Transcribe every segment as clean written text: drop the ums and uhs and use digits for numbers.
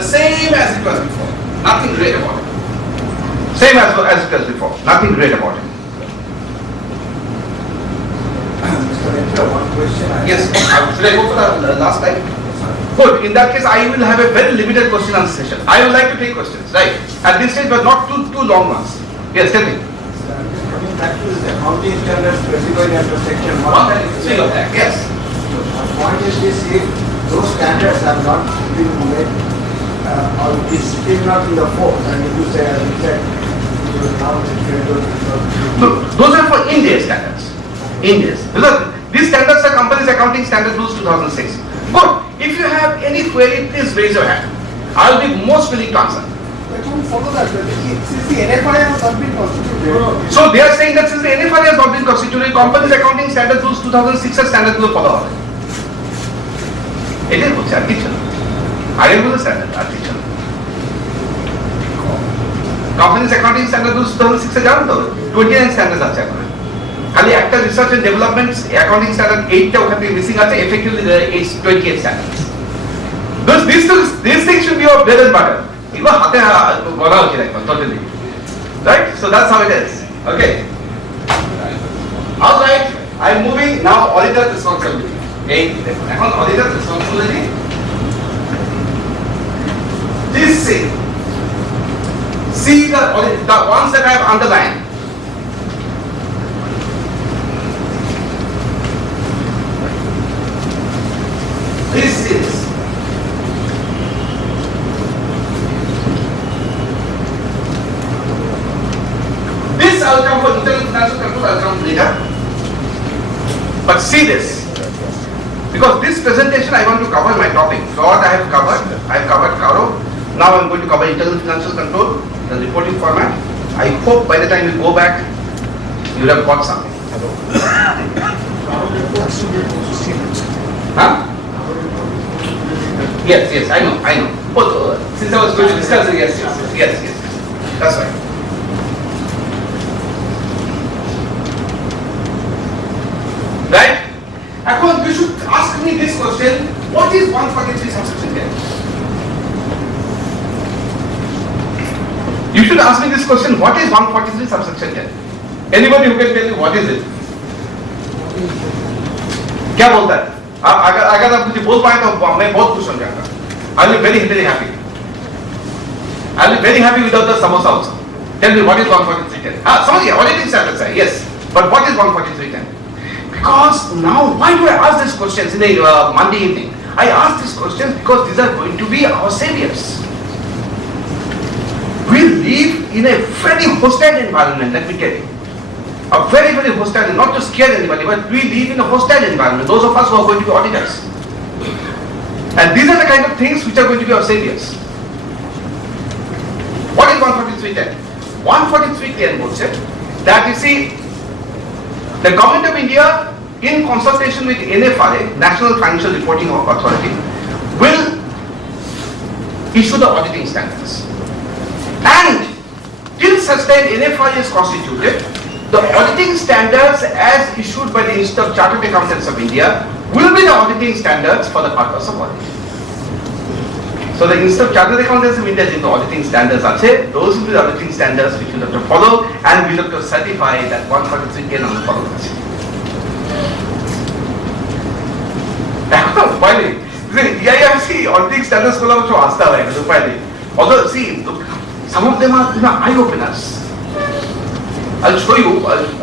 The same as it was before. Nothing great about it. Same as it was before. Nothing great about it. Mr. Mitra, one question. Yes. Should I go for the last slide? Good. In that case, I will have a very limited question answer session. I would like to take questions, right? At this stage, but not too long ones. Yes, tell me. Coming back to the accounting standards specified under section 1. Yes. My point is this: if those standards have not been met, or is still not in the force, and if you say, as you said, you will now Look, those are for India standards. India's. Look, these standards are Companies Accounting Standard Rules 2006. Good. If you have any query, please raise your hand. I will be most willing to answer. But you follow that. Since the NFI has not been constituted. So they are saying that since the NFI has not been constituted, Companies Accounting Standard Rules 2006 as standard will follow. It is good, teacher. I am the standard, teacher. Companies Accounting Standard Rules 2006 is done though. 29 standards are checked. খালি একটা research and development accounting standard 8টা ওখান থেকে missing আছে effectively there is 28 standards these things should be your bread and butter এগুলো হাতে গড়া উচিত একবার totally right so that's how it is okay alright I am moving now auditor responsibility এই দেখুন এখন auditor responsibility this see the ones that I have underlined. This is outcome for internal financial control outcome later. But see this, because this presentation I want to cover my topic. Fraud I have covered Caro. Now I am going to cover internal financial control, the reporting format. I hope by the time you go back, you will have got something. Huh? Yes, I know. But since I was going to discuss it, yes. That's right. Right? এখন you should ask me this question: what is 143 subsection 10? You should ask me this question: what is 143 subsection 10? Anybody who can tell me what is it? क्या बोलता है? अगर आप मुझे बोल पाए तो मैं बहुत खुश हो जाऊंगा. I will be very happy. I will be very happy without the samosa also. Tell me what is 143.10? Sorry, auditing standards, yes. But what is 143.10? Because now, why do I ask these questions in the Monday evening? I ask these questions because these are going to be our saviors. We live in a very hostile environment, let me tell you. A very hostile, not to scare anybody, but we live in a hostile environment, those of us who are going to be auditors. And these are the kind of things which are going to be our saviors. What is 143.10? 143.10 বলছে that you see, the Government of India, in consultation with NFRA, National Financial Reporting Authority, will issue the auditing standards. And till such time NFRA is constituted, the auditing standards as issued by the Institute of Chartered Accountants of India will be the auditing standards for the purpose of audit. So the Institute of Chartered Accountants of India in the auditing standards are said, those will be the auditing standards which we have to follow, and we have to certify that 143 on the follow. Finally, the EIRC auditing standards will also ask that. Although see, some of them are eye openers. I'll show you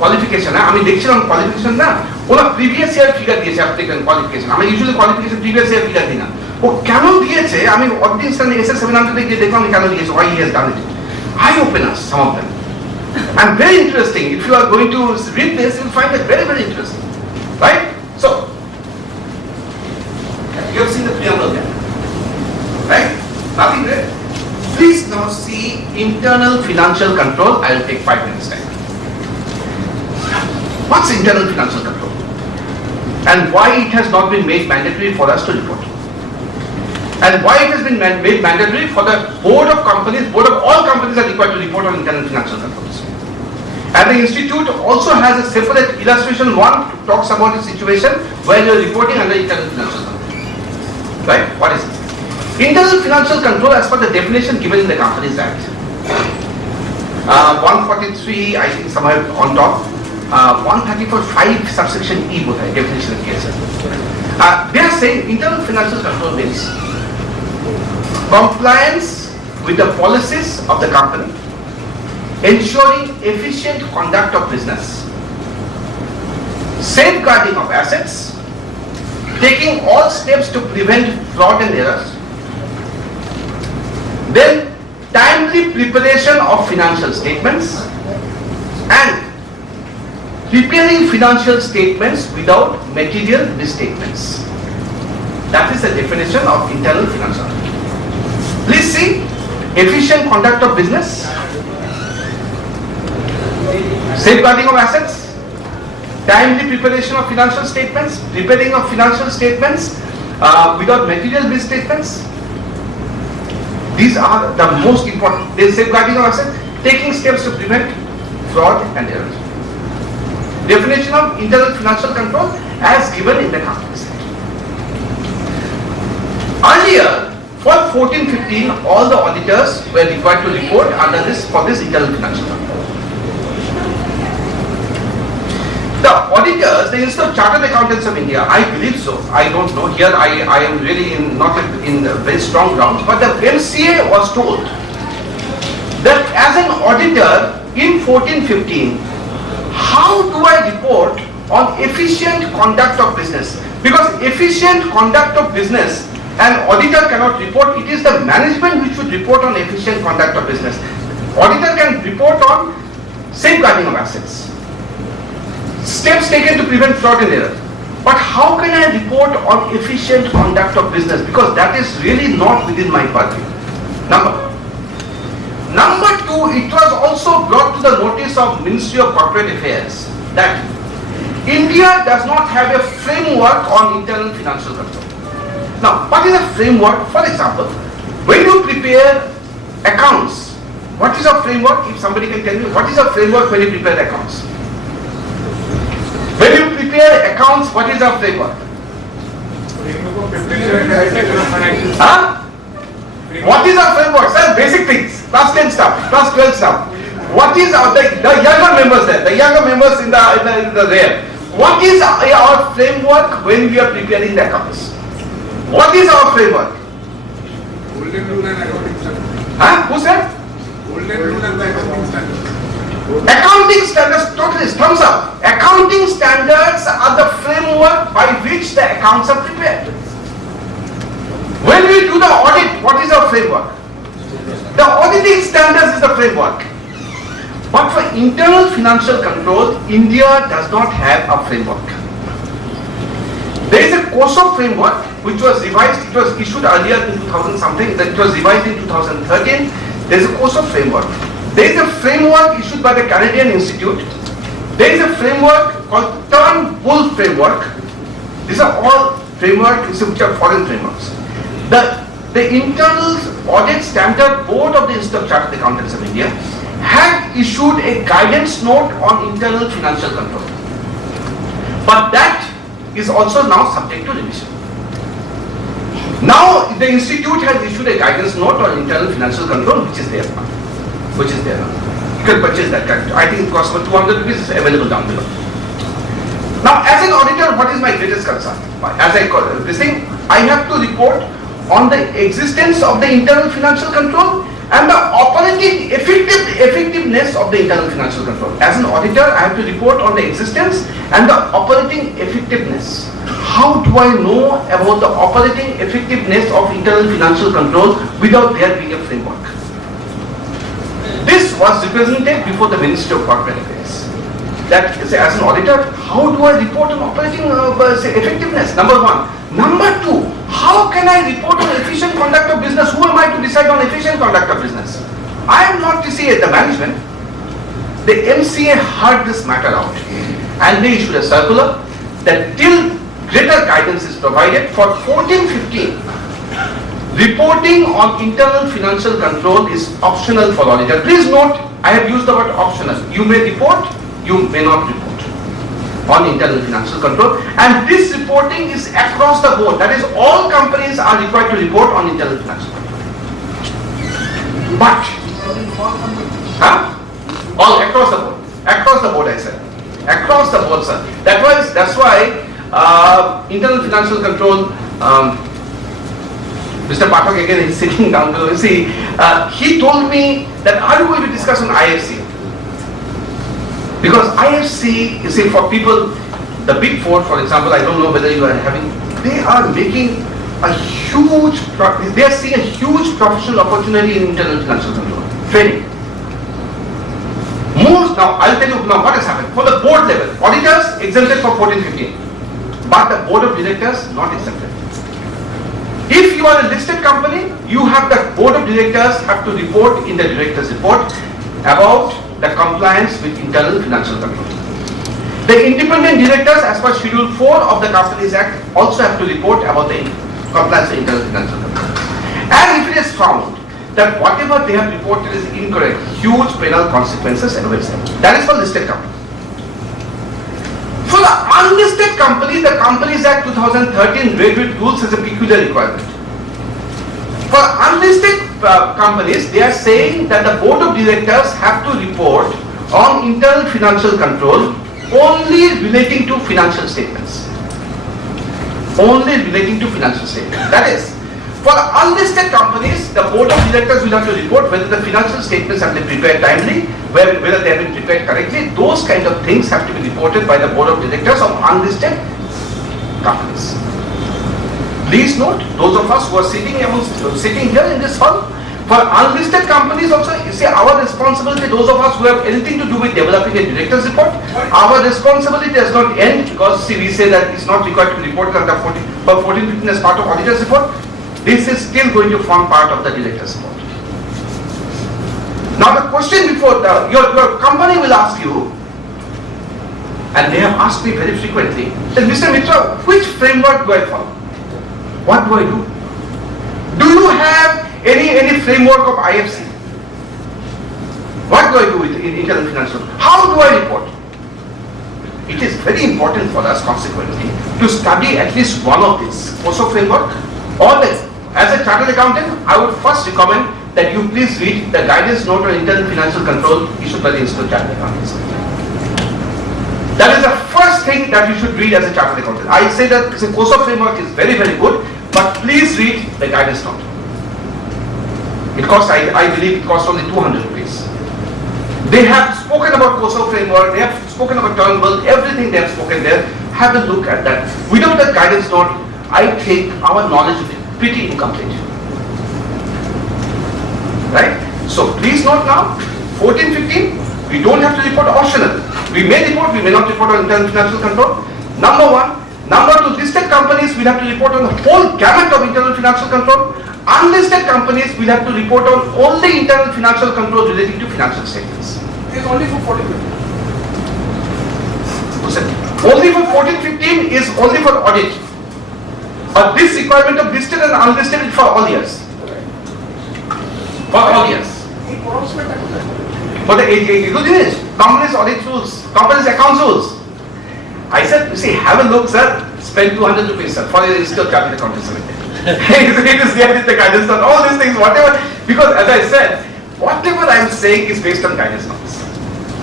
qualification. I mean, দেখছিলাম qualification না, ওরা previous year figure দিয়েছে applicant qualification. আমি usually qualification previous year figure দিই না. ও কেন দিয়েছে? আমি auditing standard SS 700 গিয়ে দেখলাম কেন দিয়েছে, why he has done it. Eye openers, some of them. And very interesting. If you are going to read this, you'll find it very interesting. Right? So, you have seen the preamble there. Right? Nothing there. Please now see internal financial control. I will take 5 minutes time. What's internal financial control? And why it has not been made mandatory for us to report? And why it has been made mandatory for the board of all companies are required to report on internal financial controls. And the institute also has a separate illustration 1 talks about a situation where you are reporting under internal financial control. Right? What is it? Internal financial control as per the definition given in the Companies Act. 143, I think somewhere on top. 134(5) subsection E both है definition of cases. They are saying internal financial control means compliance with the policies of the company, ensuring efficient conduct of business, safeguarding of assets, taking all steps to prevent fraud and errors, then timely preparation of financial statements and preparing financial statements without material misstatements. That is the definition of internal financial. Please see, efficient conduct of business, safeguarding of assets, timely preparation of financial statements, preparing of financial statements without material misstatements. These are the most important. They safeguarding of assets, taking steps to prevent fraud and errors. Definition of internal financial control as given in the Companies Act. Earlier, for 14-15, all the auditors were required to report under this for this internal financial control. The auditors, the Institute of Chartered Accountants of India, I believe so, I don't know, here I am really not in very strong grounds, but the MCA was told that as an auditor in 14-15, how do I report on efficient conduct of business? Because efficient conduct of business, an auditor cannot report, it is the management which should report on efficient conduct of business. Auditor can report on safeguarding of assets, steps taken to prevent fraud and error. But how can I report on efficient conduct of business? Because that is really not within my purview. Number two, it was also brought to the notice of Ministry of Corporate Affairs that India does not have a framework on internal financial control. Now, what is a framework? For example, when you prepare accounts, what is a framework? If somebody can tell me, what is a framework when you prepare accounts? When you prepare accounts, what is our framework? Huh? What is our framework? Sir, basic things. Class 10 stuff, class 12 stuff. What is our, the younger members there, the younger members in the rear. What is our framework when we are preparing the accounts? What is our framework? Golden rule and accounting standards. Huh? Who said? Golden rule and accounting standards. Accounting standards, totally, thumbs up. Accounting standards are the framework by which the accounts are prepared. When we do the audit, what is our framework? The auditing standards is the framework. But for internal financial control, India does not have a framework. There is a COSO framework which was revised, it was issued earlier in 2000 something, then it was revised in 2013. There is a COSO framework. There is a framework issued by the Canadian Institute. There is a framework called Turnbull framework. These are all frameworks which are foreign frameworks. The Internal Audit Standard Board of the Institute of Chartered Accountants of India had issued a guidance note on internal financial control. But that is also now subject to revision. Now the institute has issued a guidance note on internal financial control, which is there now. You can purchase that guidance. I think it costs about 200 rupees, is available down below. Now as an auditor, what is my greatest concern? As I call this thing, I have to report on the existence of the internal financial control and the operating effectiveness of the internal financial control. As an auditor, I have to report on the existence and the operating effectiveness. How do I know about the operating effectiveness of internal financial control without there being a framework? This was represented before the Ministry of Corporate Affairs. That is, as an auditor, how do I report on operating effectiveness? Number one. Number two, how can I report on efficient conduct of business? Who am I to decide on efficient conduct of business? I am not to say the management. The MCA heard this matter out and they issued a circular that till greater guidance is provided for 14-15. Reporting on internal financial control is optional for auditor. Please note, I have used the word optional. You may report, you may not report on internal financial control, and this reporting is across the board. That is, all companies are required to report on internal financial control. But, all across the board I said, across the board, sir. That's why internal financial control, Mr. Pathak again is sitting down below. You see, he told me that are you going to discuss on IFC? Because IFC, you see, for people, the big four, for example, I don't know whether you are having, they are making a huge, they are seeing a huge professional opportunity in internal financial control, training. Most, now I'll tell you now what has happened. For the board level, auditors exempted for 14-15, but the board of directors not exempted. If you are a listed company, you have the board of directors have to report in the director's report about the compliance with internal financial control. The independent directors, as per Schedule 4 of the Companies Act, also have to report about the compliance with internal financial control. And if it is found that whatever they have reported is incorrect, huge penal consequences awaits them. That is for listed companies. For the unlisted companies, the Companies Act 2013 Redwood rules has a peculiar requirement. For unlisted companies, they are saying that the board of directors have to report on internal financial control only relating to financial statements. Only relating to financial statements. That is, for unlisted companies, the board of directors will have to report whether the financial statements have been prepared timely, whether they have been prepared correctly. Those kind of things have to be reported by the board of directors of unlisted companies. Please note, those of us who are sitting here in this hall, for unlisted companies also, you see, our responsibility, those of us who have anything to do with developing a director's report, our responsibility does not end because, see, we say that it's not required to be reported under 14-15 as part of auditor's report. This is still going to form part of the director's report. Now the question before, your company will ask you, and they have asked me very frequently, that Mr. Mitra, which framework do I follow? What do I do? Do you have any framework of IFC? What do I do with internal financial? How do I report? It is very important for us, consequently, to study at least one of these. COSO framework, or as a chartered accountant, I would first recommend that you please read the guidance note on internal financial control issued by the Institute of Chartered Accountants. That is the first thing that you should read as a chartered accountant. I say that the COSO framework is very, very good, but please read the guidance note. It costs, I believe, it costs only 200 rupees. They have spoken about COSO framework, they have spoken about Turnbull, everything they have spoken there. Have a look at that. Without that guidance note, I think our knowledge will be pretty incomplete. Right? So please note now, 14-15, we don't have to report optional. We may report, we may not report on internal financial control. Number one. Number two, listed companies will have to report on the whole gamut of internal financial control. Unlisted companies will have to report on only internal financial control relating to financial statements. It is only for 14-15. Only for 14-15 is only for audit. But this requirement of listed and unlisted is for all years. For all years. For the companies audit rules, companies accounts rules. I said, you see, have a look, sir. Spend 200 rupees, sir, for your Institute of Chartered Accountants. It is there with the guidance note, all these things, whatever. Because as I said, whatever I am saying is based on guidance notes.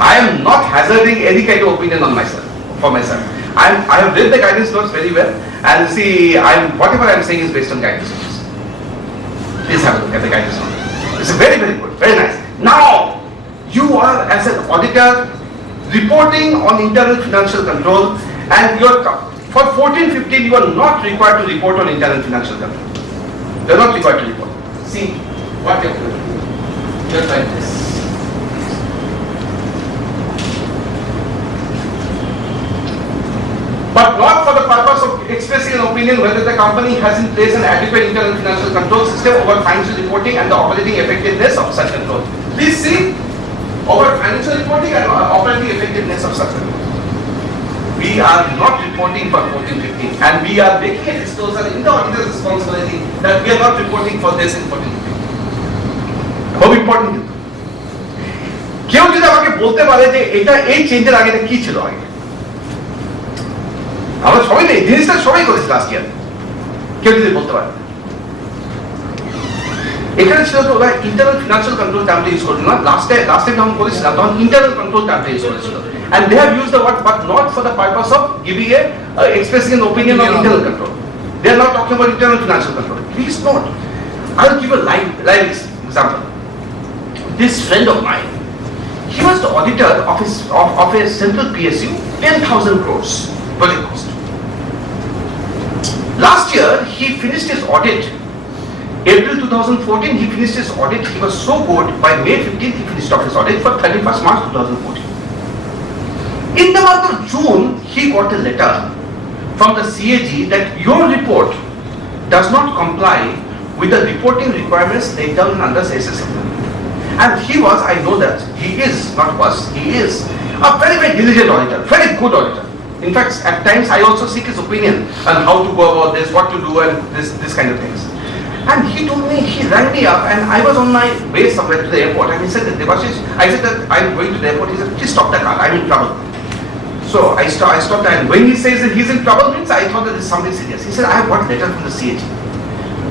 I am not hazarding any kind of opinion on myself, for myself. I have read the guidance notes very well, and see, whatever I am saying is based on guidance notes. Please have a look at the guidance notes. It's very, very good, very nice. Now, you are as an auditor reporting on internal financial control, and for 14-15 you are not required to report on internal financial control. You are not required to report. See what you have to do. Just like this. But not for the purpose of expressing an opinion whether the company has in place an adequate internal financial control system over financial reporting and the operating effectiveness of such control. Please see over financial reporting and operating effectiveness of such control. We are not reporting for 14-15, and we are making a disclosure in the auditor's responsibility that we are not reporting for this in 14-15. How important? কেউ যদি আমাকে বলতে পারে যে এটা এই চেঞ্জের আগে কি ছিল আগে, আমরা সবাই নেই জিনিসটা সবাই করেছি লাস্ট ইয়ার, কেউ যদি বলতে পারে এখানে ছিল তো ওরা ইন্টারনাল ফিনান্সিয়াল কন্ট্রোল টার্মটা ইউজ করছিল না, লাস্ট টাইম যখন করেছিলাম তখন ইন্টারনাল কন্ট্রোল টার্মটা ইউজ করেছিল, and they have used the word but not for the purpose of giving a expressing an opinion on internal control. They are not talking about internal financial control. Please note, I will give a live example. This friend of mine, he was the auditor of a central PSU, 10,000 crores project cost. Last year, he finished his audit. April 2014, he finished his audit. He was so good. By May 15th, he finished off his audit for 31st March 2014. In the month of June, he got a letter from the CAG that your report does not comply with the reporting requirements laid down under SSM. And he was, I know that, he is, not was, he is a very, very diligent auditor, very good auditor. In fact, at times I also seek his opinion on how to go about this, what to do, and this kind of things. And he told me, he rang me up, and I was on my way somewhere to the airport, and he said that Debashis, I said that I'm going to the airport. He said, please stop the car, I'm in trouble. So I stopped, and when he says that he's in trouble, means I thought that it's something serious. He said, I have got a letter from the CAG.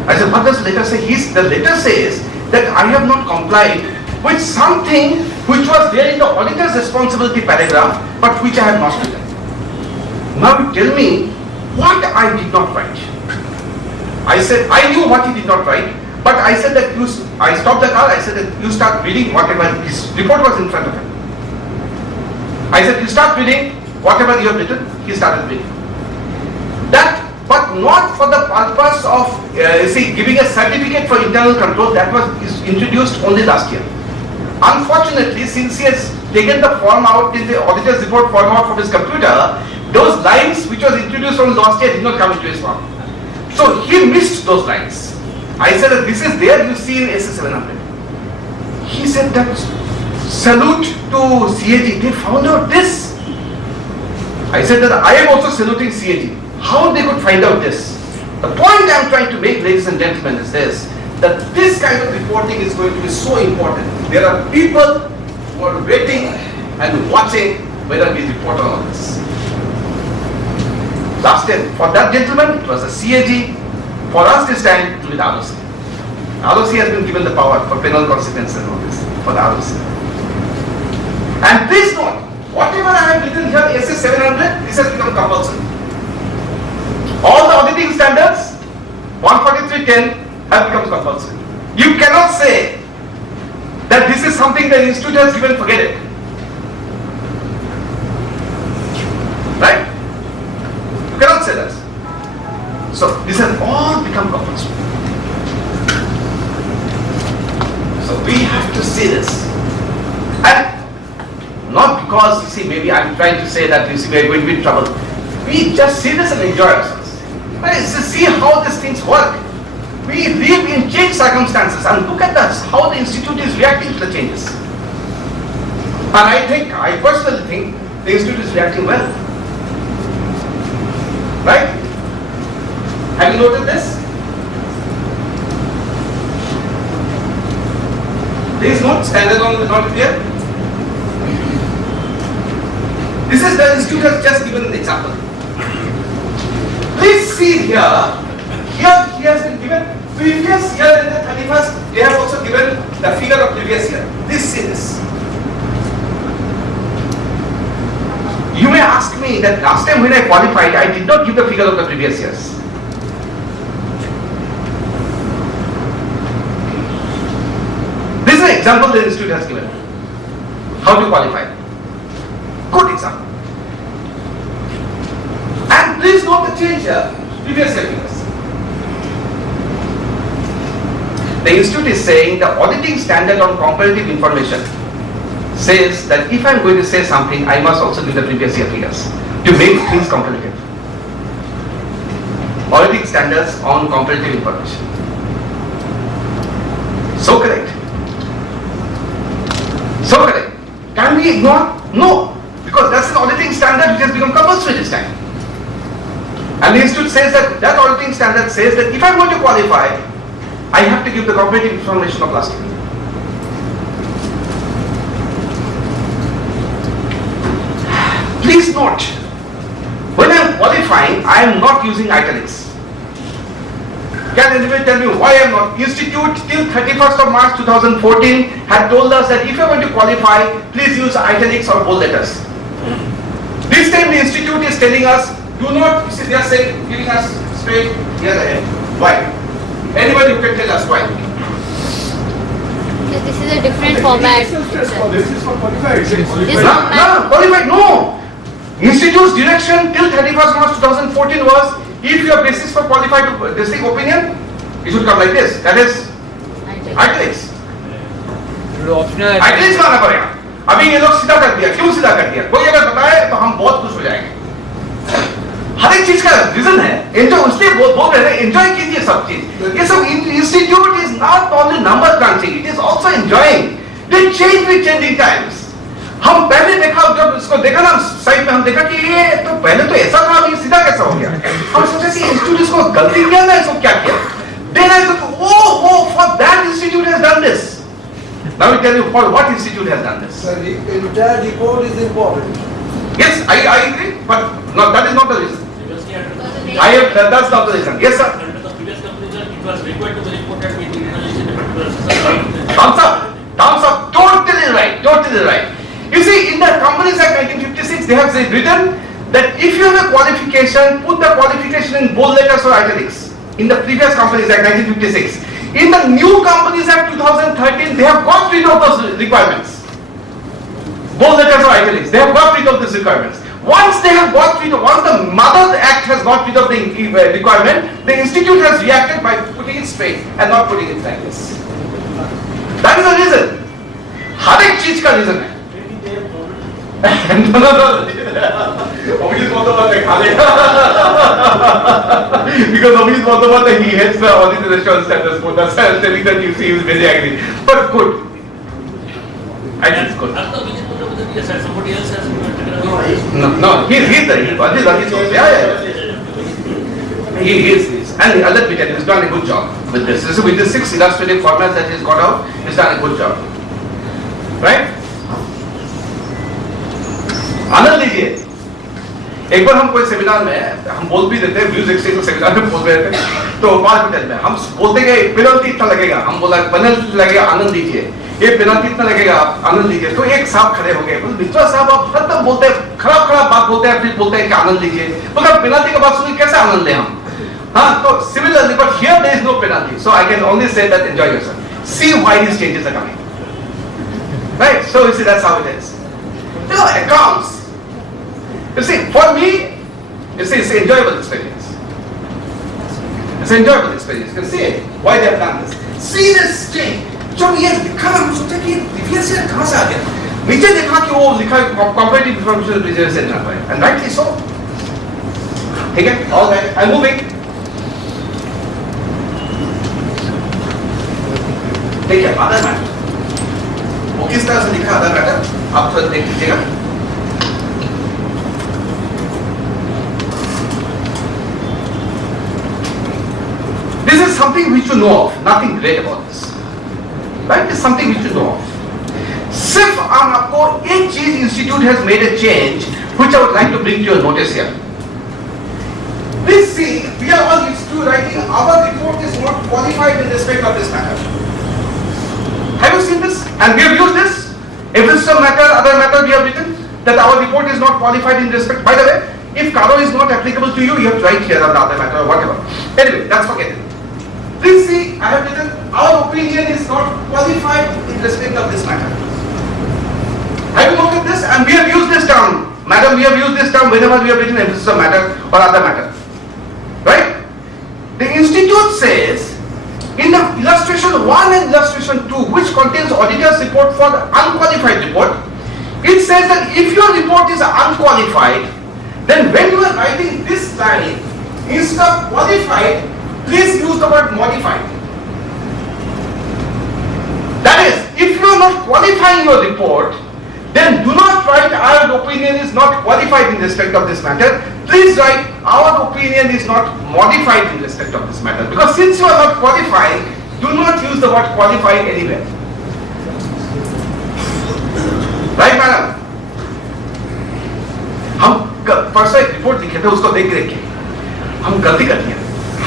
I said, what does the letter say? The letter says that I have not complied with something which was there in the auditor's responsibility paragraph, but which I have not written. Now you tell me what I did not write. I said, I knew what he did not write, but I said that I stopped the car, I said that you start reading whatever, his report was in front of him. I said, you start reading whatever you have written. He started reading. That, but not for the purpose of, giving a certificate for internal control. That was introduced only last year. Unfortunately, since he has taken the form out in the auditor's report form out from his computer, those lines which was introduced from last year did not come into his form. So he missed those lines. I said that this is there, you see in SS700. He said that salute to CAG, they found out this. I said that I am also saluting CAG. How they could find out this? The point I am trying to make, ladies and gentlemen, is this, that this kind of reporting is going to be so important. There are people who are waiting and watching whether we report on all this. Last time, for that gentleman, it was a CAG. For us this time, it will be the ROC. ROC has been given the power for penal consequences and all this, for the ROC. And please note, whatever I have written here, SS700, this has become compulsory. All the auditing standards, 143.10, have become compulsory. You cannot say that this is something the institute has given, forget it. Right? You cannot say that. So, this has all become compulsory. So, we have to see this. And not because, you see, maybe I'm trying to say that, you see, we are going to be in trouble. We just see this and enjoy ourselves. But see how these things work. We live in changed circumstances, and look at us, how the institute is reacting to the changes. And I personally think the institute is reacting well. Right? Have you noted this? There is no standard on the not here. This is the institute has just given an example. Please see here. Here he has been given previous year and the 31st. They have also given the figure of previous year. Please see this. You may ask me that last time when I qualified, I did not give the figure of the previous years. This is an example the institute has given. How to qualify. Good example. And please note the change here. Previous year figures. The institute is saying the auditing standard on comparative information says that if I am going to say something, I must also give the previous year figures to make things comparative. Auditing standards on comparative information. So correct. So correct. Can we ignore? No. Because that's an auditing standard which has become compulsory this time. And the institute says that auditing standard says that if I am going to qualify, I have to give the comparative information of last year. Please note, when I am qualifying, I am not using italics. Can anybody tell me why I am not? Institute till 31st of March 2014 had told us that if you are going to qualify, please use italics or bold letters. This time the institute is telling us, do not, see they are saying, giving us straight here ahead. Why? Anybody who can tell us why? This is a different format. This is for qualified. No, qualified, no. Institute's direction till 31st March 2014 was, if your basis for qualified distinct opinion, it should come like this. That is italics. Italics लाना पड़ेगा. अभी ये लोग सीधा कर दिया. क्यों सीधा कर दिया? कोई अगर बताए तो हम बहुत खुश हो जाएंगे. हर एक चीज का रीजन है. एंजॉय उसलिए बोल रहे हैं एंजॉय कीजिए सब चीज. ये सब institute is not only number crunching. It is also enjoying. They change with changing times. हम पहले देखा जब इसको देखा ना साइड में हम देखा कि ये तो पहले तो ऐसा था अभी सीधा कैसा हो गया. हम सोचे कि इंस्टीट्यूट इसको गलती किया ना इसको क्या किया. Then I thought, oh, for that institute has done this. Now we tell you for what institute has done this. Sir, the entire report is important. Yes, I agree, but no, that is not the reason. That's not the reason. Yes, sir. Thumbs up. Totally right. You see, in the Companies Act 1956, they have written that if you have a qualification, put the qualification in bold letters or italics. In the previous Companies Act 1956. In the new Companies Act 2013, they have got rid of those requirements. Bold letters or italics. They have got rid of these requirements. Once the Mother Act has got rid of the requirement, the institute has reacted by putting it straight and not putting it like this. That is the reason. हर एक चीज का reason है. No. Abhijit Bandyopadhyay khale. Because Abhijit Bandyopadhyay, he heads the audit and assurance standards board. That's why I was telling that you see he is very angry. But good. I think it's good. Somebody else has No. He's the yeah. He is. And let me tell you, he's done a good job with this. With the 6 illustrative formats that he's got out, he's done a good job. Right? आनंद लीजिए. एक बार हम कोई seminar में हम बोल भी देते हैं, व्यूज एक्सचेंज के सेमिनार में बोल रहे थे, तो मार्क होटल में हम बोलते गए पेनल्टी इतना लगेगा. हम बोला पेनल्टी लगेगा, आनंद लीजिए. ये पेनल्टी इतना लगेगा, आनंद लीजिए. तो एक साहब खड़े हो गए, बोले मित्रा साहब आप हर तक बोलते हैं, खराब बात बोलते हैं, फिर बोलते हैं कि आनंद लीजिए. बोला पेनल्टी की बात सुनी कैसे आनंद लें हम. हाँ, तो similarly, but here there is no penalty, so I can only say that enjoy yourself. See why these changes are coming. Right? So you see that's how it is. You know, accounts. You see, for me, it's an enjoyable experience. It's an enjoyable experience. You can see why they have done this. See this thing. जब ये लिखा ना, हम सोचते कि previous year कहाँ से आ गया. नीचे देखा कि वो लिखा comparative information research center पर, and rightly so. ठीक है? All right. I'm moving. ठीक है, other matter. वो किस तरह से लिखा other matter? आप थोड़ा देख लीजिएगा. This is something which you know of, nothing great about this. Right? It's something which you know of. सिर्फ आपको एक चीज institute has made a change which I would like to bring to your notice here. Please see, we are all used to writing our report is not qualified in respect of this matter. Have you seen this? And we have used this. If this is a matter, other matter we have written that our report is not qualified in respect. By the way, if Karo is not applicable to you, you have to write here on the other matter or whatever. Anyway, that's forget it. Please see, I have written our opinion is not qualified in respect of this matter. Have you looked at this? And we have used this term. Madam, we have used this term whenever we have written emphasis of matter or other matter. Right? The institute says in the illustration 1 and illustration 2, which contains auditor's report for the unqualified report, it says that if your report is unqualified, then when you are writing this line, instead of qualified, please use the word modified. That is, if you are not qualifying your report, then do not write our opinion is not qualified in respect of this matter. Please write our opinion is not modified in respect of this matter. Because since you are not qualifying, do not use the word qualified anywhere. Right, madam? हम परसों एक report लिखे थे, उसको देख के हम गलती कर दिया.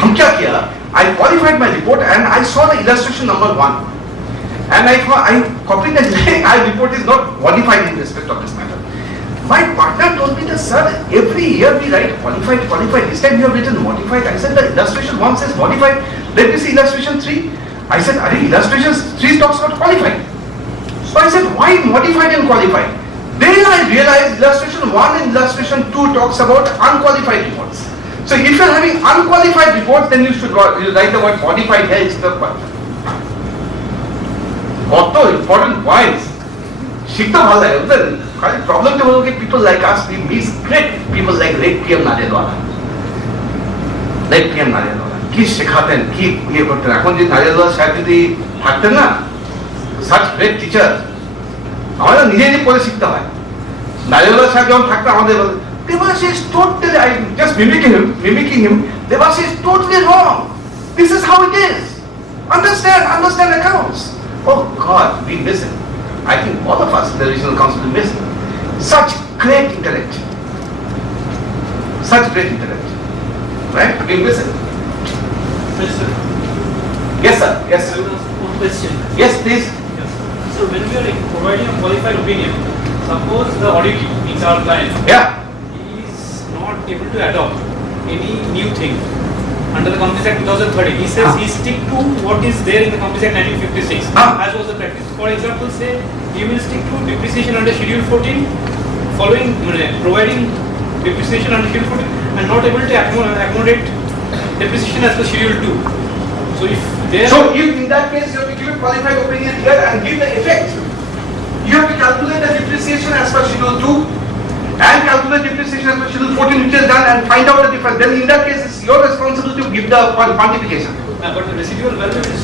हम क्या किया, I qualified my report and I saw the illustration number 1. And I copied that our report is not qualified in respect of this matter. My partner told me that, sir, every year we write qualified. This time you have written modified. I said, the illustration 1 says modified. Let me see illustration 3. I said, illustration 3 talks about qualified. So I said, why modified and qualified? Then I realized illustration 1 and illustration 2 talks about unqualified reports. So if you are having unqualified reports, then you should write the word modified here instead of qualified. What important points. Shikta bhal hai, buঝলেন? খালি প্রবলেমটা হলো কি people like us, we miss great people like late PM নারিয়ালওয়ালা। late PM নারিয়ালওয়ালা কি শেখাতেন, কি ইয়ে করতেন। এখন যে নারিয়ালওয়ালা সাহেব যদি থাকতেন না, such great teacher, আমাদের নিজে পড়ে শিখতে হয়। নারিয়ালওয়ালা সাহেব যখন থাকতেন আমাদের Debashis is totally, I just mimicking him. Debashis is totally wrong. This is how it is. Understand accounts. Oh God, we miss it. I think all of us in the regional council will miss it. Such great intellect. Right? We miss it. Yes, sir. I will ask one question. Yes, please. Yes. So when we are providing a qualified opinion, suppose the auditee means our client, Yeah. he is not able to adopt any new thing under the Companies Act 2013. He says he stick to what is there in the Companies Act 1956, as was the practice. For example, say he will stick to depreciation under Schedule 14, following providing depreciation under Schedule 14, and not able to accommodate depreciation as per Schedule 2. So if there, So if in that case you have to give a qualified opinion here and give the effect, you have to calculate the depreciation as per Schedule 2 and calculate depreciation as per Schedule 14 which is done and find out the difference. Then in that case it's your responsibility to give the quantification. but the residual value is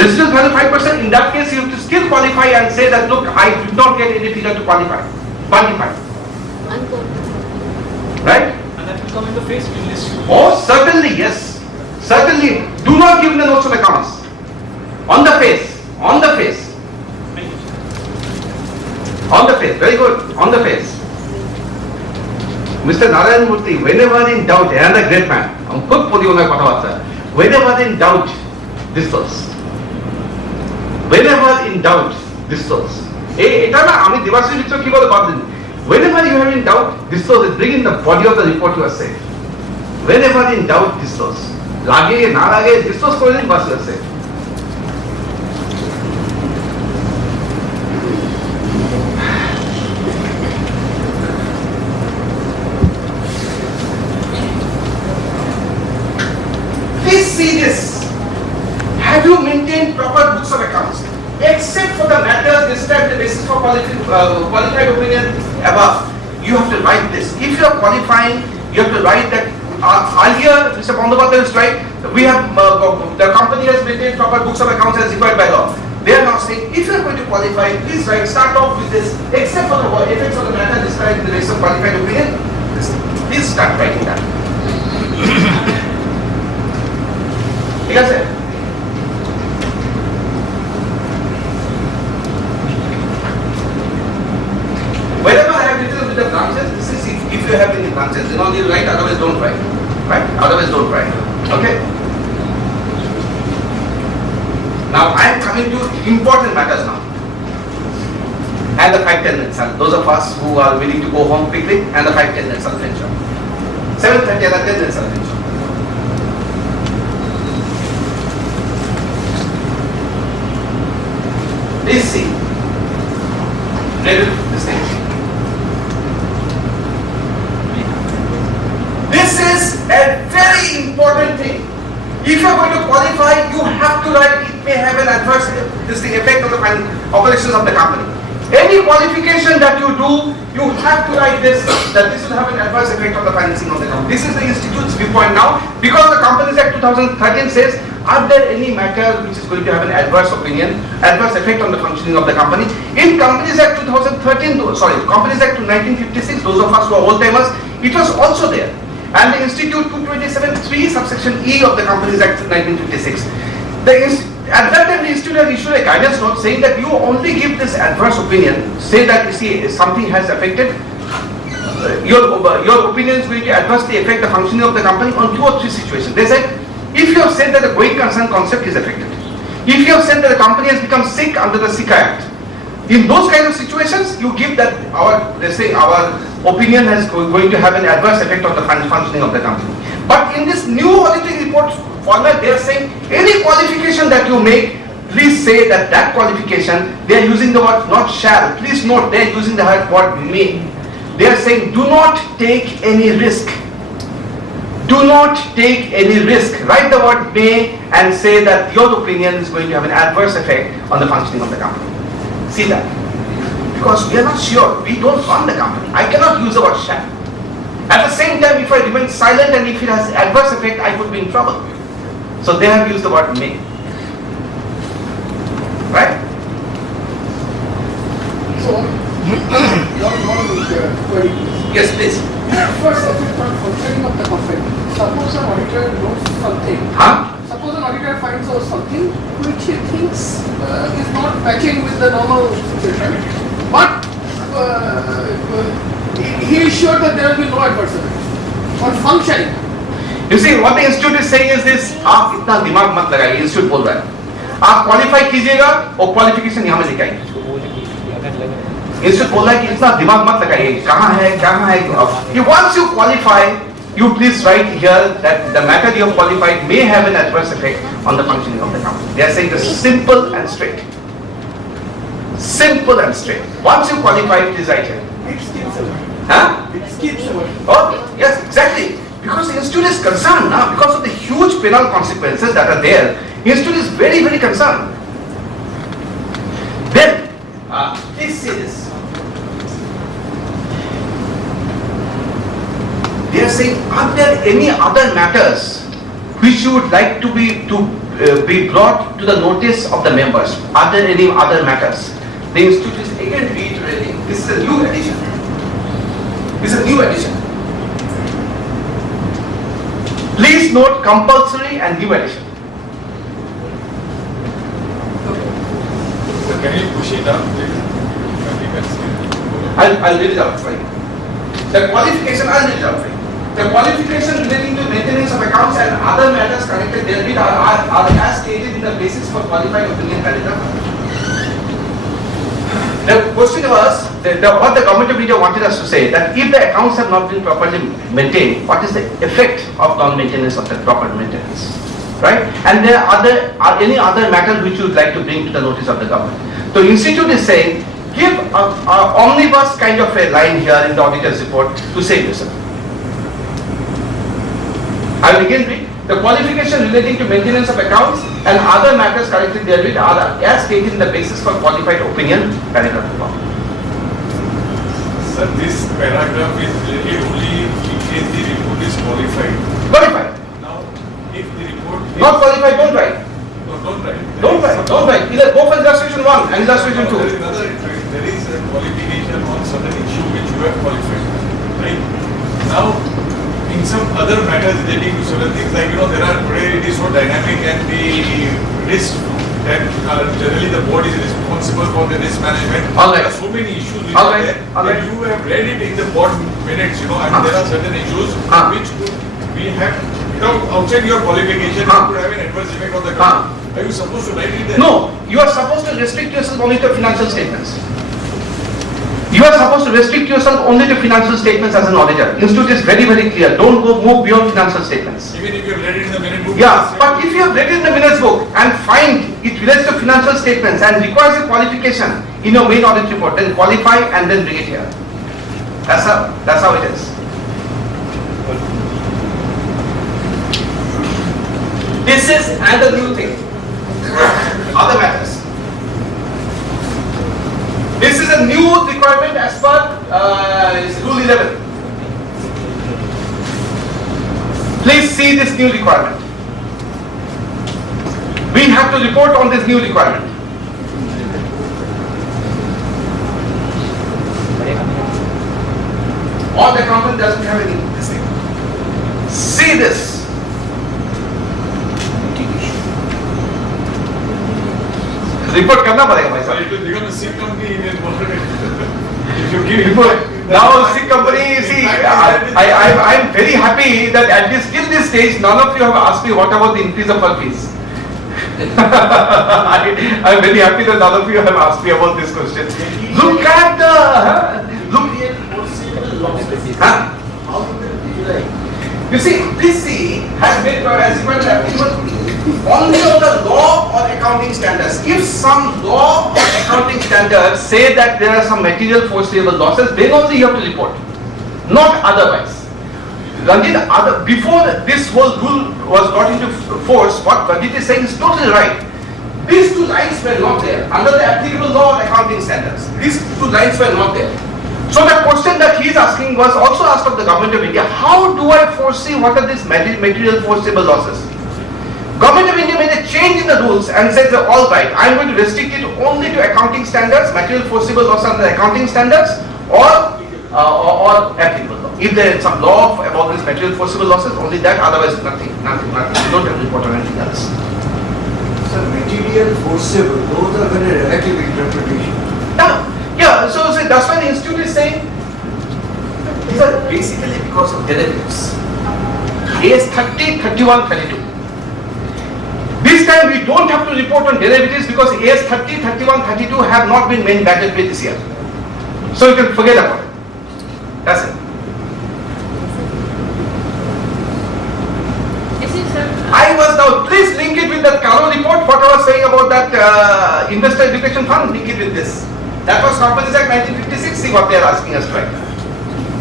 Residual value 5%, in that case you have to still qualify and say that look, I did not get any figure to quantify. Right? and that will come in the face bill list. Oh, certainly, yes. Certainly. Do not give the notes of accounts. On the face. Thank you. On the face. Very good. On the face. Mr. Narayan Murthy, whenever in doubt, another great man. Whenever in doubt, disclose. Whenever in doubt, disclose. এটা না আমি দেবাশিস মিত্র কি বলে বাদ দিন। Whenever you are in doubt, disclose it. Bring in the body of the report you are saying. Whenever in doubt, disclose. লাগে না লাগে disclose করে দিন বাস আছে। Please see this. Have you maintained proper books of accounts? Except for the matters described the basis for qualified opinion above, you have to write this. If you are qualifying, you have to write that earlier, Mr. Bandopathy is right, we have, the company has maintained proper books of accounts as required by law. They are now saying, if you are going to qualify, please write, start off with this, except for the effects of the matter described in the basis of qualified opinion, please start writing that. ঠিক আছে? Wherever I have written with the branches, this is if you have any branches, then only write, otherwise don't write. Right? Otherwise don't write. Okay? Now I am coming to important matters now. And the 5-10 minutes. Those of us who are willing to go home quickly, and the 5-10 minutes I'll finish up. 7:30 and the 10 minutes I'll finish up. Please see. Read this thing. This is a very important thing. If you are going to qualify, you have to write it may have an adverse effect on the operations of the company. Any qualification that you do, you have to write this, that this will have an adverse effect on the financing of the company. This is the institute's viewpoint now, because the Companies Act 2013 says, are there any matter which is going to have an adverse effect on the functioning of the company? In Companies Act 2013, Companies Act 1956, those of us who are old timers, it was also there. And the Institute 227(3) subsection E of the Companies Act 1956. At that time, the Institute has issued a guidance note saying that you only give this adverse opinion, say that you see something has affected, your opinion is going to adversely affect the functioning of the company on 2 or 3 situations. They said, if you have said that the going concern concept is affected, if you have said that the company has become sick under the SINGHI Act, in those kind of situations, you give that let's say our opinion is going to have an adverse effect on the functioning of the company. But in this new auditing report format, they are saying any qualification that you make, please say that qualification, they are using the word not shall. Please note, they are using the word may. They are saying do not take any risk. Do not take any risk. Write the word may and say that your opinion is going to have an adverse effect on the functioning of the company. See that? Because we are not sure. We don't run the company. I cannot use the word shall. At the same time, if I remain silent and if it has adverse effect, I could be in trouble. So they have used the word may. Right? So, your query. Yes, please. First, effect on functioning of the company. Suppose an auditor knows something. Huh? Suppose an auditor finds out something which he thinks is not matching with the normal situation, but he is sure that there will be no adverse effect on functioning. You see, what the institute is saying is this: आप इतना दिमाग मत लगाइए, institute बोल रहा है। आप qualify कीजिएगा और qualification यहाँ में लिखाइए। institute बोल रहा है कि इतना दिमाग मत लगाइए, कहाँ है। Once you qualify, you please write here that the matter you have qualified may have an adverse effect on the functioning of the company. They are saying this simple and straight. Simple and straight. Once you qualify, please write here. It skips away. Huh? It skips away. Oh, yes, exactly. Because the institute is concerned now, because of the huge penal consequences that are there, the institute is very, very concerned. Then, please see this. They are saying, are there any other matters which you would like to be brought to the notice of the members? Are there any other matters? The institute is again reiterating, this is a new addition. This is a new addition. Please note compulsory and new addition. So can you push it up, please? I'll read it out for you. The qualification, I'll read it out for you. The qualification relating to maintenance of accounts and other matters connected therewith are as stated in the basis for qualified opinion paragraph. The question was, what the government of India wanted us to say, that if the accounts have not been properly maintained, what is the effect of non-maintenance of the proper maintenance? Right? And there are any other matters which you would like to bring to the notice of the government. The institute is saying, give an omnibus kind of a line here in the auditor's report to say this. I will again read. The qualification relating to maintenance of accounts and other matters connected therewith are as stated in the basis for qualified opinion, paragraph 1. Sir, this paragraph is related only in case the report is qualified. Qualified. Now, if the report is Not qualified, don't write. No, don't write. Don't write. Either go for illustration 1 and illustration 2. There is another interest. There is a qualification on certain issue which you have qualified, right? Now, in some other matters relating to certain things, like there are today it is so dynamic and the risk that generally the board is responsible for the risk management. All right. There are so many issues which All are right. there. All right. And you have read it in the board minutes, I mean there are certain issues which could we have, outside your qualification, it could have an adverse effect on the company. Are you supposed to write it there? No, you are supposed to restrict yourself only to financial statements. You are supposed to restrict yourself only to financial statements as an auditor. Institute is very, very clear. Don't move beyond financial statements. Even if you have read it in the minute book? Yeah, but if you have read it in the minutes book and find it relates to financial statements and requires a qualification in your main audit report, then qualify and then bring it here. That's how it is. This is another new thing. Other matters. This is a new requirement as per Rule 11. Please see this new requirement. We have to report on this new requirement. Or the accountant doesn't have any this thing. See this. Report करना पड़ेगा भाई साहब। It will become a sick company in if you give Report. Now, see, company, see, I'm very happy that at least till this stage, none of you have asked me what about the increase of our fees. I'm very happy that none of you have asked me about this question. Look at the, look. Huh? How do you visualize? You see, this has been as only on the law or accounting standards. If some law or accounting standards say that there are some material foreseeable losses, then only you have to report, not otherwise. Ranjit, before this whole rule was brought into force, what Ranjit is saying is totally right. These two lines were not there under the applicable law or accounting standards. These two lines were not there. So the question that he is asking was also asked of the government of India. How do I foresee what are these material foreseeable losses? Government of India made a change in the rules and said, all right, I am going to restrict it only to accounting standards, material foreseeable loss under accounting standards, or applicable law. If there is some law about these material foreseeable losses, only that, otherwise nothing. You don't have to report on anything else. Sir, material foreseeable, those are very relative interpretation. Yeah, so that's why the institute is saying these are basically because of derivatives. AS 30, 31, 32. This time we don't have to report on derivatives because AS 30, 31, 32 have not been mandated this year. So you can forget about it. That's it. I was now, please link it with that Karo report, what I was saying about that investor education fund, link it with this. That was Companies Act 1956, see what they are asking us right now.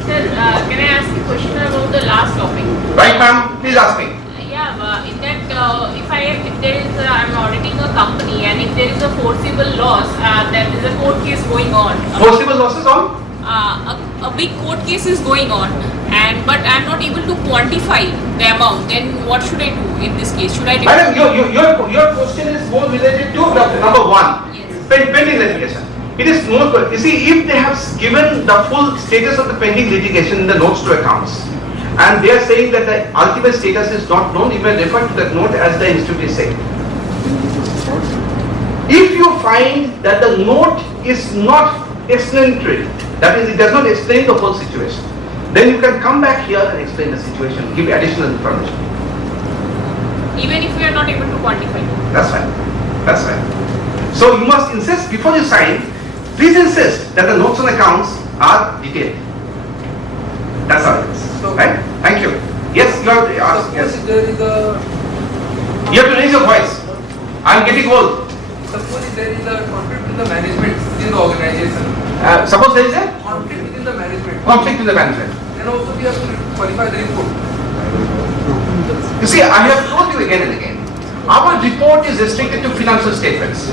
Sir, can I ask a question about the last topic? Right, ma'am, please ask me. Yeah, in that if there is, I'm auditing a company and if there is a foreseeable loss, there is a court case going on. Foreseeable losses on? A big court case is going on, but I'm not able to quantify the amount. Then what should I do in this case? Should I? Madam, your question is more related to number one, yes. Pending litigation. It is more, you see, if they have given the full status of the pending litigation in the notes to accounts, and they are saying that the ultimate status is not known, you may refer to that note as the institute is saying. If you find that the note is not explanatory, that is, it does not explain the whole situation, then you can come back here and explain the situation, give additional information. Even if we are not able to quantify. That's right. That's right. So you must insist before you sign. Please insist that the notes on accounts are detailed. That's how it is. So, right? Thank you. Yes, you have to ask. Yes. There is a, You have to raise your voice. I'm getting old. suppose there is a conflict with the management in the organization. Suppose there is a Conflict within the management. conflict in the management. Then also we have to qualify the report. You see, I have told you again and again. Our report is restricted to financial statements.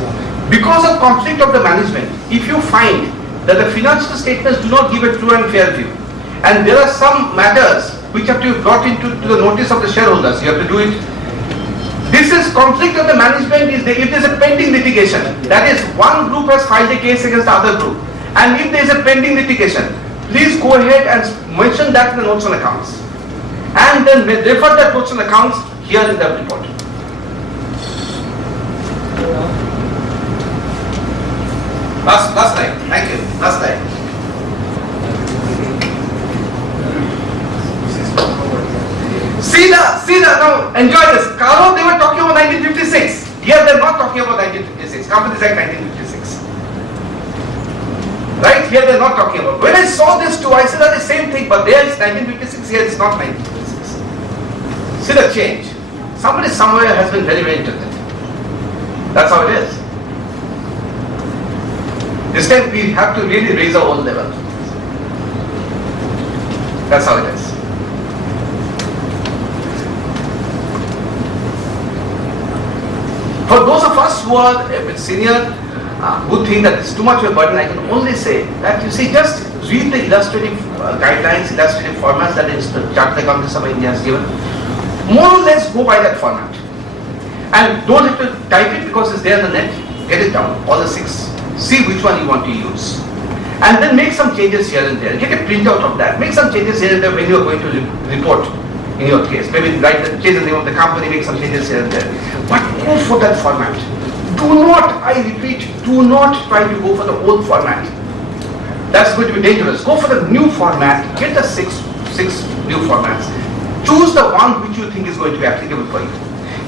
Because of conflict of the management, if you find that the financial statements do not give a true and fair view, and there are some matters which have to be brought into the notice of the shareholders, you have to do it. This is conflict of the management is if there is a pending litigation, that is one group has filed a case against the other group, and if there is a pending litigation, please go ahead and mention that in the notes on accounts, and then refer that notes on accounts here in the report. Last slide. Thank you. Last slide. See the, now enjoy this. Karo, they were talking about 1956. Here they're not talking about 1956. Companies Act 1956. Right? Here they're not talking about. When I saw this too, I said that the same thing, but there is 1956, here it's not 1956. See the change. Somebody somewhere has been very, very intelligent. That's how it is. This time we have to really raise our own level. That's how it is. For those of us who are a bit senior, who think that it's too much of a burden, I can only say that you see, just read the illustrative guidelines, illustrative formats that the Chartered Accountants of India has given. More or less go by that format. And don't have to type it because it's there on the net. Get it down, all the 6. See which one you want to use. And then make some changes here and there. Get a printout of that. Make some changes here and there when you are going to report in your case. Maybe change the name of the company, make some changes here and there. But go for that format. Do not, I repeat, do not try to go for the old format. That's going to be dangerous. Go for the new format. Get the six new formats. Choose the one which you think is going to be applicable for you.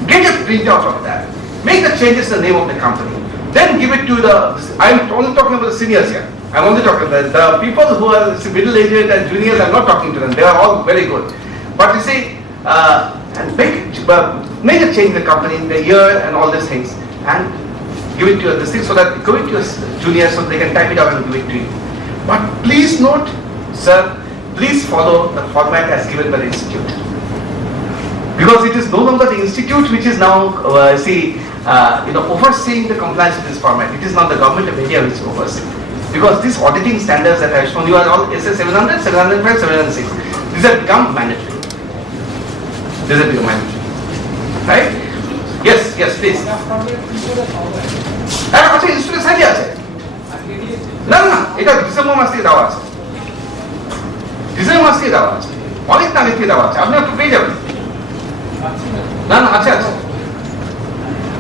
Get a printout of that. Make the changes in the name of the company. Then give it to the, I'm only talking about the seniors here. I'm only talking about the people who are middle-aged and juniors, I'm not talking to them. They are all very good. But you see, and make a change in the company, in the year and all these things, and give it to this thing so that give it to your juniors so they can type it out and give it to you. But please note, sir, please follow the format as given by the institute. Because it is no longer the institute which is now, overseeing the compliance with this format. It is not the government of India which is overseeing. Because these auditing standards that I have shown you are all SS 700, 705, 706. These have become mandatory. These have become mandatory. Right? Yes, please. আচ্ছা ইনস্টিটিউটে সাইডে আছে না এটা December মাস থেকে দেওয়া আছে অনেক আগে থেকে দেওয়া আছে আপনি একটু পেয়ে যাবেন না আচ্ছা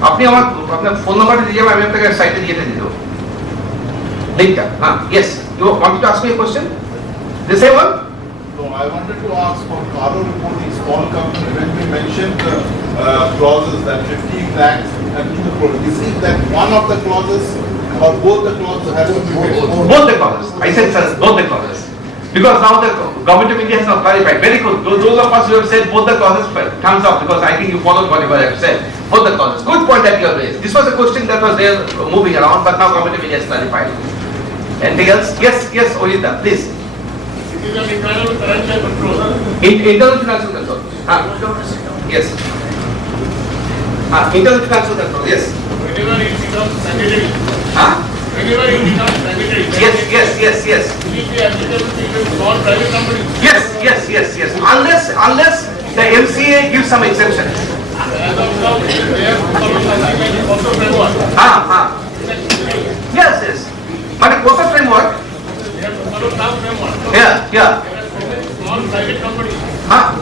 আপনি আমার আপনার ফোন নাম্বারটা দিয়ে যাবেন আমি আপনাকে সাইটে দিয়ে দেব লিংকটা হ্যাঁ yes you want to ask me a question the same one? No, I wanted to ask for Karo reporting small company when we mentioned the clauses that 15 lakhs and 2 crores. Is it that one of the clauses or both the clauses have to be made? Both the clauses. I said sir, both the clauses. Because now the government of India has not clarified. Very good. Those of us who have said both the clauses, thumbs up because I think you followed whatever I have said. Both the clauses. Good point that you have raised. This was a question that was there moving around, but now government of India has clarified. Anything else? Yes, Ojita, please. It is an internal financial control. Internal financial control. Yes. Internal financial control. Yes. Whenever it becomes mandatory. Whenever it becomes mandatory. Yes. It will be applicable to even small private companies. Yes. Unless the MCA gives some exemptions. As of now, they have also framework. Yes. But what's the framework? They have to follow some framework. Yeah. Small private companies.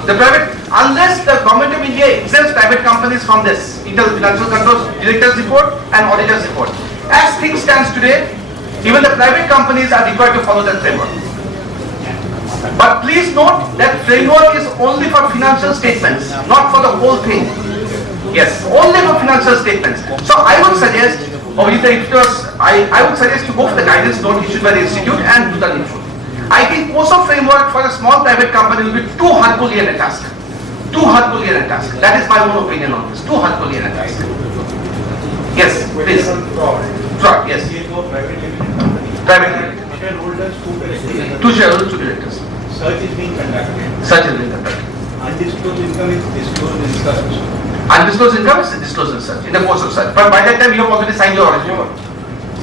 The private, unless the government of India exempts private companies from this internal financial control director's report and auditor's report. As things stands today, even the private companies are required to follow that framework. But please note that framework is only for financial statements, not for the whole thing. Yes, only for financial statements. So I would suggest, I would suggest to go for the guidance note issued by the institute and do the needful. I think COSO framework for a small private company will be too Herculean a task. That is my own opinion on this. Too Herculean a task. Yes, please. Fraud, yes. Private limited. Shareholders, 2 directors. 2 shareholders, 2 directors. Search is being conducted. Undisclosed income is disclosed in search. Undisclosed income is disclosed in search, in the course of search. But by that time you have already signed your audit report.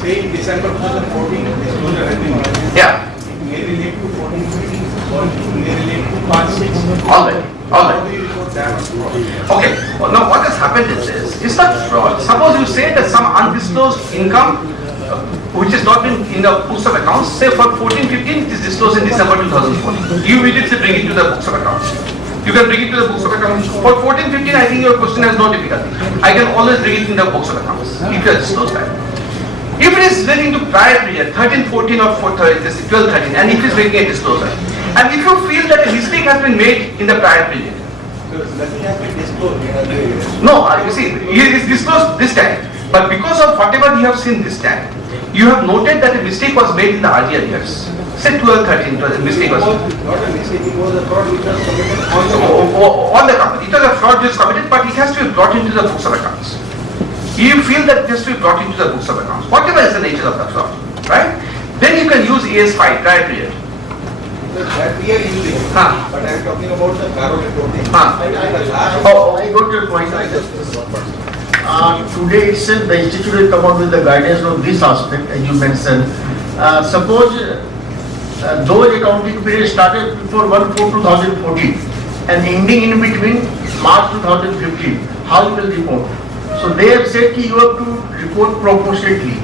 Say in December 2014, disclosure has been made. Yeah. It may relate to 1415 or it may relate to part 6. All right. How do you report that on fraud? Okay. Well, now what has happened is this. It's not fraud. Suppose you say that some undisclosed income which has not been in the books of accounts, say for 14-15 it is disclosed in December 2014. You immediately bring it to the books of accounts. You can bring it to the books of accounts. For 14-15 I think your question has no difficulty. I can always bring it in the books of accounts if you have disclosed that. If it is relating to prior period, 13-14 or 12-13, and if it is making a disclosure, and if you feel that a mistake has been made in the prior period, So nothing has been disclosed. no, you see, it is disclosed this time, but because of whatever you have seen this time, you have noted that a mistake was made in the earlier years. Say 12-13, a mistake was made. Not a mistake, it was a fraud which was committed On the company. It was a fraud which was committed, but it has to be brought into the books of accounts. You feel that it has to be brought into the books of accounts, whatever is the nature of the fraud, right? Then you can use AS5, prior period. That we are using. But I am talking about the Karo reporting. I got your point. Today itself the institute will come out with the guidance on this aspect as you mentioned. Suppose those accounting period started before 1/4/2014 and ending in between March 2015, how you will report? So they have said that you have to report proportionately.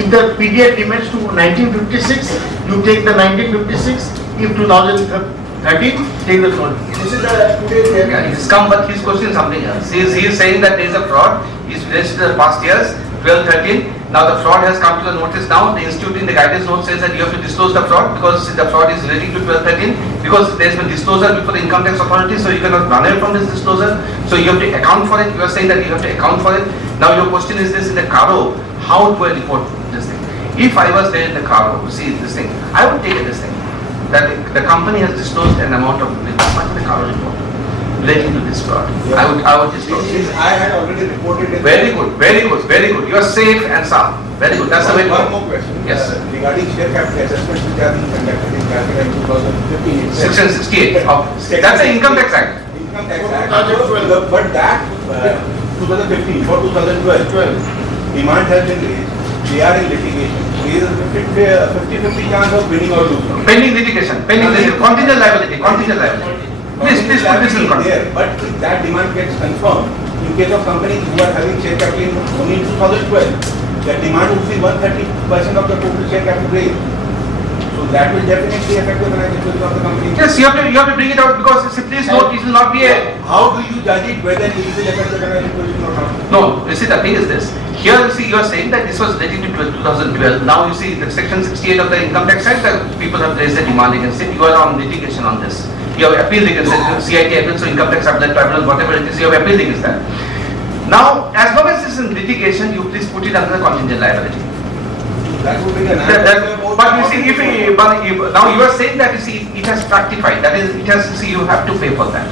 If the period remains to 1956, you take the 1956. If 2013, take the 20. This is the Yeah, he's come, but his question is something else. He is saying that there is a fraud. He's related to the past years, 12-13, Now the fraud has come to the notice now, the institute in the guidance note says that you have to disclose the fraud because the fraud is relating to 1213 because there has been disclosure before the income tax authority, so you cannot run away from this disclosure. So you have to account for it, you are saying that you have to account for it. Now your question is this in the Caro, how do I report this thing? If I was there in the Caro to see this thing, I would take it this thing, that the company has disclosed an amount of this much in the Caro report relating to this fraud. I would disclose it. I had already reported it. Very good, very good, very good. You are safe and sound. Very good. That's the way to One go. more question. Yes. Regarding share capital assessments which have been conducted in Calcutta in 2015. Section 68 of, that's the Income Tax Act. Income Tax Act. But that 2015 for 2012 demand has been raised. They are in litigation. There is a 50-50 chance of winning or losing. Pending litigation, contingent liability, contingent liability. Please put this in context. There, but if that demand gets confirmed, in case of companies who are having share capital only in 2012, that demand would be 130% of the total share capital raised. So that will definitely affect the financial position of the company. Yes, you have to bring it out because please note it will not be a. How do you judge it whether it will affect the financial position or not? No, you see the thing is this. Here you see you are saying that this was relating to 2012. Now you see the section 68 of the Income Tax Act that people have raised a demand against it. You are on litigation on this. You have appealed against it. CIT appeals, so Income Tax Appellate Tribunal, whatever it is, you have appealed against that. Now, as long as this is in litigation, you please put it under the contingent liability. That would be the But you see, now you are saying that you see it has fructified. That is, it has. See, you have to pay for that.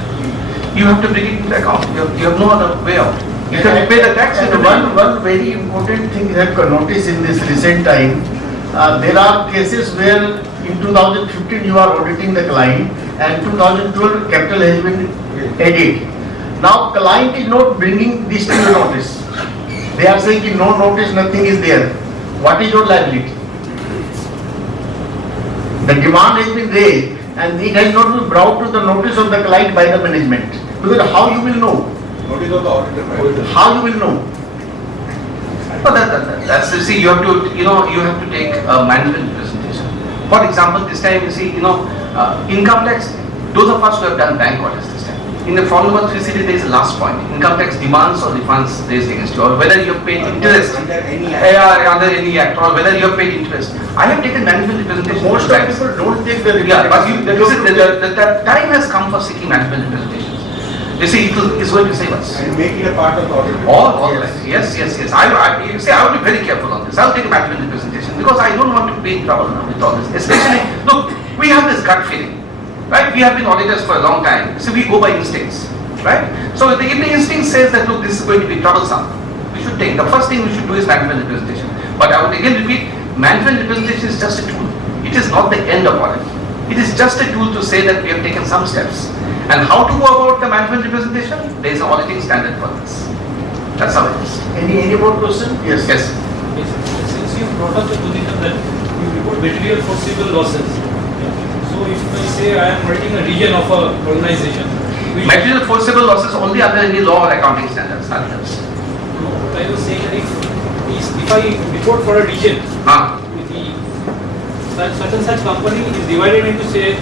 You have to bring it into account. You have no other way out. You have to pay the tax. And one very important thing you have noticed in this recent time, there are cases where in 2015 you are auditing the client and 2012 capital has been added. Now client is not bringing this to your notice. They are saying no notice, nothing is there. What is your liability? The demand has been raised and it has not been brought to the notice of the client by the management. Because how you will know? Notice of the auditor. How you will know? But that's you see, you have to take a management representation. For example, this time you see, income tax, those of us who have done bank audits this time. In the form number 3CD, there is a last point. Income tax demands or refunds raised against you, or whether you have paid interest under any act. under any act, or whether you have paid interest. I have taken management representation. Most of people don't take the but the time has come for seeking management representations. You see, it's going to save us. And make it a part of the audit. All right. Yes. You see, I will be very careful on this. I will take a management representation because I don't want to be in trouble now with all this. Especially, look, we have this gut feeling, right? We have been auditors for a long time, so we go by instincts, right? So if the instinct says that, look, this is going to be troublesome, we should take. The first thing we should do is management representation. But I would again repeat, management representation is just a tool. It is not the end of audit. It is just a tool to say that we have taken some steps. And how to go about the management representation? There is an auditing standard for this. That's how it is. Any more question? Yes. Yes. Since you brought up the position that you report material foreseeable losses, so if I say I am auditing a region of a organization, Material foreseeable losses only under any law or accounting standards, nothing else. No, what I was saying that if I report for a region, with such and such company is divided into say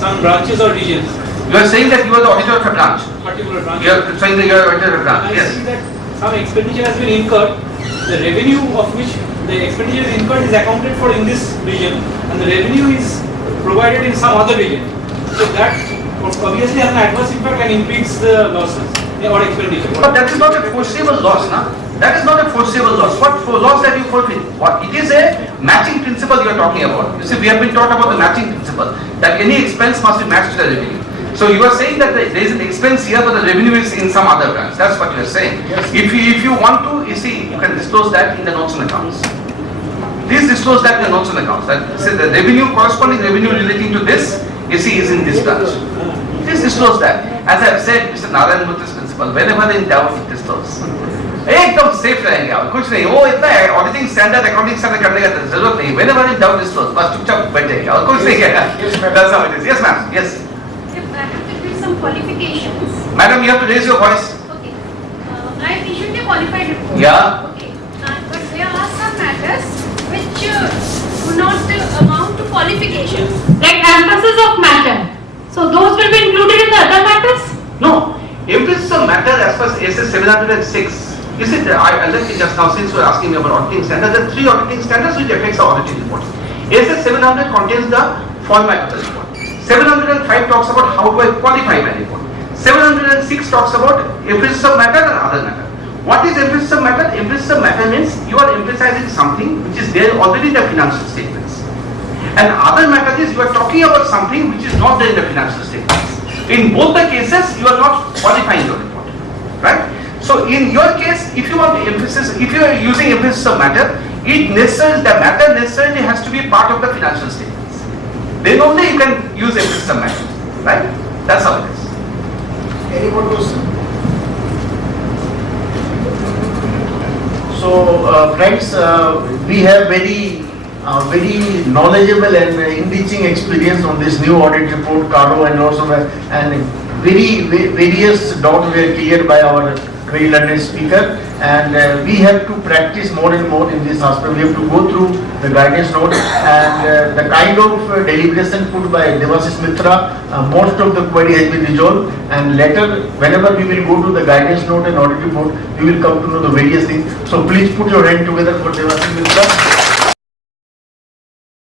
some branches or regions. You are saying that you are the auditor of a branch. Particular branch. You are saying that you are the auditor of a branch. I Yes. see that some expenditure has been incurred, the revenue of which the expenditure is incurred is accounted for in this region and the revenue is provided in some other region. So that obviously has an adverse impact and impedes the losses or expenditure. But that is not a foreseeable loss, na? That is not a foreseeable loss. What for loss that you fulfill? What? It is a matching principle you are talking about. You see, we have been taught about the matching principle, that any expense must be matched to the revenue. So you are saying that there is an expense here, but the revenue is in some other branch. That's what you are saying. Yes. If you want to, you see, you can disclose that in the notes and accounts. Please disclose that in the notes and accounts. That say the revenue, corresponding revenue relating to this, you see, is in this branch. Please disclose that. As I have said, Mr. Narayan Murthy's principle, whenever in doubt, disclose. एकदम safe रहेंगे आप कुछ नहीं वो इतना auditing standard accounting standard करने का जरूरत नहीं whenever in doubt disclose बस चुपचाप बैठ जाइए और कुछ नहीं करेगा. That's how it is. Yes, ma'am. Yes. I have to give some qualifications. Madam, you have to raise your voice. Okay. I issued a qualified report. Yeah. Okay. But there are some matters which do not amount to qualifications. Like emphasis of matter. So those will be included in the other matters? No. Emphasis of matter as per SS 706 You see, I left it just now since we're asking me about auditing standards. There are 3 auditing standards which affects the auditing report. AS 700 contains the format of the report. 705 talks about how do I qualify my report. 706 talks about emphasis of matter and other matter. What is emphasis of matter? Emphasis of matter means you are emphasizing something which is there already in the financial statements. And other matter is you are talking about something which is not there in the financial statements. In both the cases, you are not qualifying your report, right? So in your case, if you want emphasis, if you are using emphasis of matter, the matter necessarily has to be part of the financial statements. Then only you can use emphasis of matter, right? That's how it is. Any more question? So, friends, we have very knowledgeable and enriching experience on this new audit report, CARO, and also and various doubts were cleared by our very learned speaker, and we have to practice more and more in this aspect. We have to go through the guidance note and the kind of deliberation put by Debashis Mitra, most of the query has been resolved, and later whenever we will go to the guidance note and audit report, we will come to know the various things. So please put your hand together for Debashis.